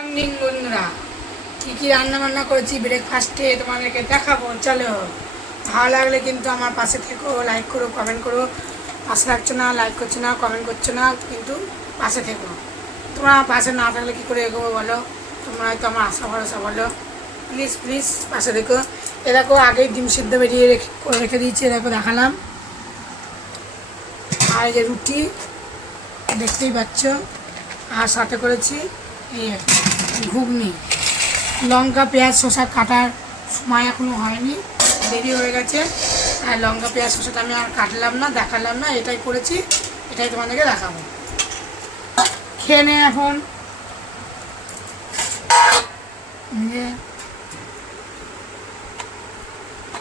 Morning বন্ধুরা, কী কী রান্নাবান্না করেছি ব্রেকফাস্টে তোমাদেরকে দেখাবো। চলো, ভালো লাগলে কিন্তু আমার পাশে থেকো, লাইক করো, কমেন্ট করো। পাশে থাকছো না, লাইক করছো না, কমেন্ট করছো না, কিন্তু পাশে থেকো। তোমরা পাশে না থাকলে কী করে এগোবো বলো? তোমরা হয়তো আমার আশা ভরসা বলো। প্লিজ প্লিজ পাশে দেখো। এ দেখো, আগেই ডিম সিদ্ধ বেরিয়ে করে রেখে দিয়েছি, এ দেখো দেখালাম। আর এই যে রুটি দেখতেই পাচ্ছ, আর সাথে করেছি এই ঘুগনি। লঙ্কা পেঁয়াজ শসা কাটার সময় এখনও হয়নি, দেরি হয়ে গেছে। আর লঙ্কা পেঁয়াজ শসাটা আমি আর কাটলাম না, দেখালাম না, এটাই করেছি, এটাই তোমাদেরকে দেখাবো। খেয়ে নে এখন।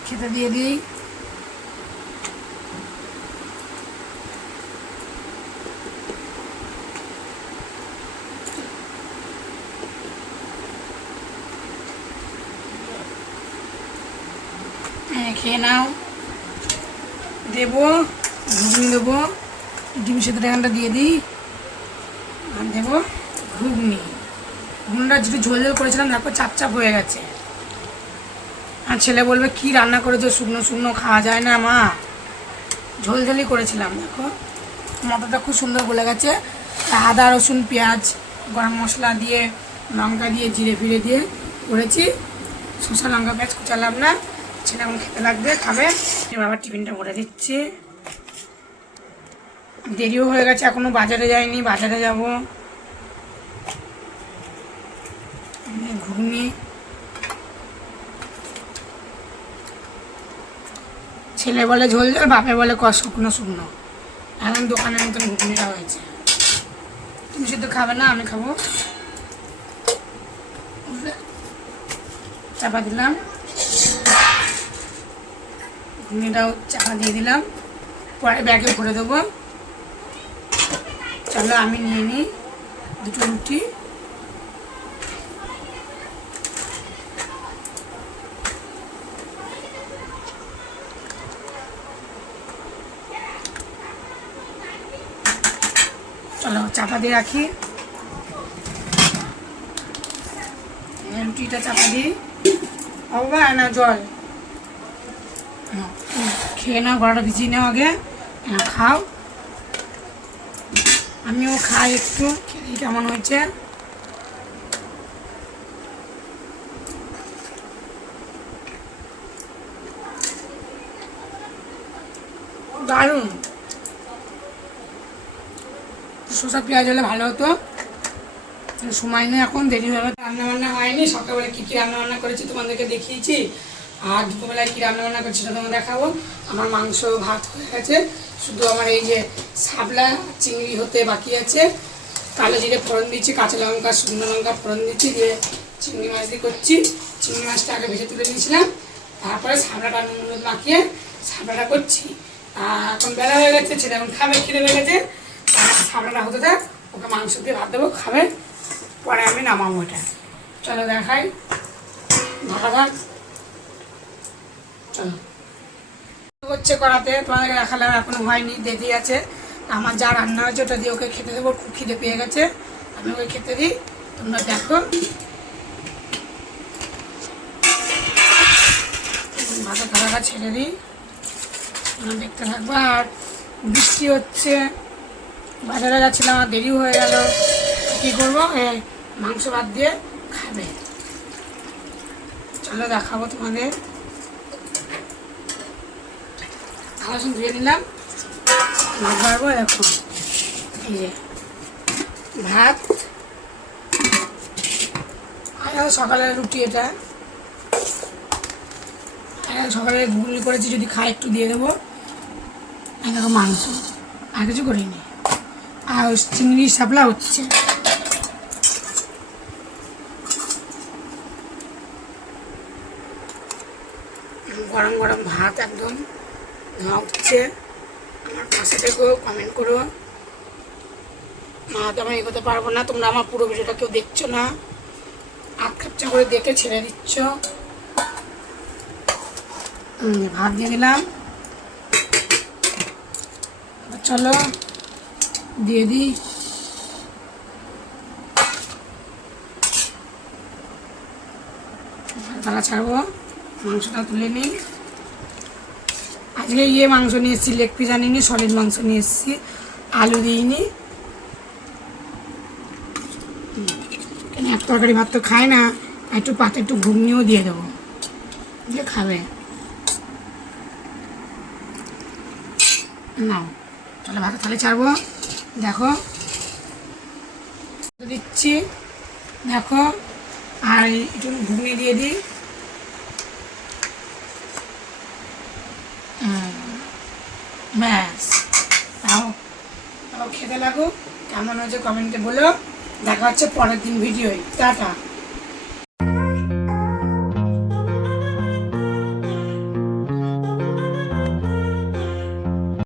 খেতে দিয়ে দিই। খেয়ে নাও। দেবো ঘুগনি, দেবো ডিম সেদ্ধ এখানটা দিয়ে দিই, আর দেবো ঘুগনি। ঘুগনিটা যেটু ঝোল ঝোল করেছিলাম, দেখো চাপ চাপ হয়ে গেছে। আর ছেলে বলবে কি রান্না করেছো, শুকনো শুকনো খাওয়া যায় না মা। ঝোল ঝোলই করেছিলাম। দেখো মটরটা খুব সুন্দর গলে গেছে। আদা রসুন পেঁয়াজ গরম মশলা দিয়ে লঙ্কা দিয়ে জিরে ফিরে দিয়ে করেছি। শসা লঙ্কা পেঁয়াজ কুচালাম না। ছেলে এখন খেতে লাগবে, খাবে। এবার টিফিনটা ভরে দিচ্ছি। দেরিও হয়ে গেছে, এখনো বাজারে যাইনি, বাজারে যাব। ঘুগনি, ছেলে বলে ঝোল ঝোল, বাপে বলে শুকনো শুকনো। এখন দোকানের মতন ঘুগনিটা হয়েছে। তুমি শুধু খাবে না, আমি খাবো। চাপা দিলাম, ঘুগনিটাও চাপা দিয়ে দিলাম, পরে ব্যাগে ভরে দেবো। চলো আমি নিয়ে নিই দুটো রুটি। চলো চাপা দিয়ে রাখি, রুটিটা চাপা দিই। বাবা না জল খেয়ে নাও, গলাটা ভিজিয়ে নাও আগে, খাও। আমিও খাই একটু, খেয়ে কেমন হয়েছে। দারুণ। শসা পেঁয়াজ হলে ভালো হতো, সময় নেই, এখন দেরি হয়ে গেছে। রান্নাবান্না হয়নি। সকালবেলা কী কী রান্নাবান্না করেছি তোমাদেরকে দেখিয়েছি, আর দুপুরবেলায় কী রান্নাবান্না করছি সেটা তোমাকে দেখাবো। আমার মাংস ভাত হয়ে গেছে, শুধু আমার এই যে শাপলা চিংড়ি হতে বাকি আছে। কালো জিরে ফোড়ন দিচ্ছি, কাঁচা লঙ্কা শুকনো লঙ্কা ফোড়ন দিচ্ছি, দিয়ে চিংড়ি মাছ দিয়ে করছি। চিংড়ি মাছটা আগে ভেজে তুলে নিয়েছিলাম, তারপরে শাপলাটা নুন হলুদ মাখিয়ে শাপলাটা করছি। আর এখন বেলা হয়ে গেছে, ছেলে এখন খাবে, খিদে হয়ে গেছে। শাপলাটা হতে থাক, ওকে মাংস দিয়ে ভাত দেবো, খাবে, পরে আমি নামাবো এটা। চলো দেখাই, ঢাকা থাক। চলো হচ্ছে করাতে, তোমাদেরকে দেখালাম, এখনো হয়নি, দেরি আছে। আমার যা রান্না হয়েছে ওটা দিয়ে ওকে খেতে দেবো। খুব খিদে পেয়ে গেছে, আমি ওকে খেতে দিই। তোমরা দেখো, ভালো ধারাটা ছেড়ে দিই, তোমরা দেখতে থাকবো। আর বৃষ্টি হচ্ছে, বাজারে যাচ্ছিলাম, আমার দেরি হয়ে গেল। কী করবো, মাংস ভাত দিয়ে খাবে। চলো দেখাবো তোমাদের। রসুন ধুয়ে নিলাম, ভাত বাড়বো। এখন এই যে ভাত, সকালের রুটি, এটা সকালে ঘুগনি করেছি, যদি খাই একটু দিয়ে দেবো। দেখো মাংস, আর কিছু করিনি। আর চিংড়ি শাপলা হচ্ছে। গরম গরম ভাত একদম উঠছে। আমার পাশে থেকো, কমেন্ট করো। না তো আমি এগোতে পারবো না, তোমরা আমার পুরো ভিডিওটা কেউ দেখছো না, আধ খাপচা করে দেখে ছেড়ে দিচ্ছ। ভাত দিয়ে দিলাম, চলো দিয়ে দিই। তালা ছাড়বো, মাংসটা তুলে নিই। আজকে মাংস নিয়ে এসেছি, লেগ পিস আনিনি, সলিড মাংস নিয়ে এসেছি, আলু দিইনি। এক তরকারি ভাত তো খায় না, একটু পাতে একটু ঘুগনিও দিয়ে দেবো, দিয়ে খাবে। নাও তাহলে ভাতে থালে ছাড়বো। দেখো দিচ্ছি, দেখো, আর একটু ঘুগনি দিয়ে দিই। ব্যাস, তাও তাও খেতে লাগো। কেমন হয়েছে কমেন্টে বলো। দেখা হচ্ছে পরের দিন ভিডিওয়। টাটা।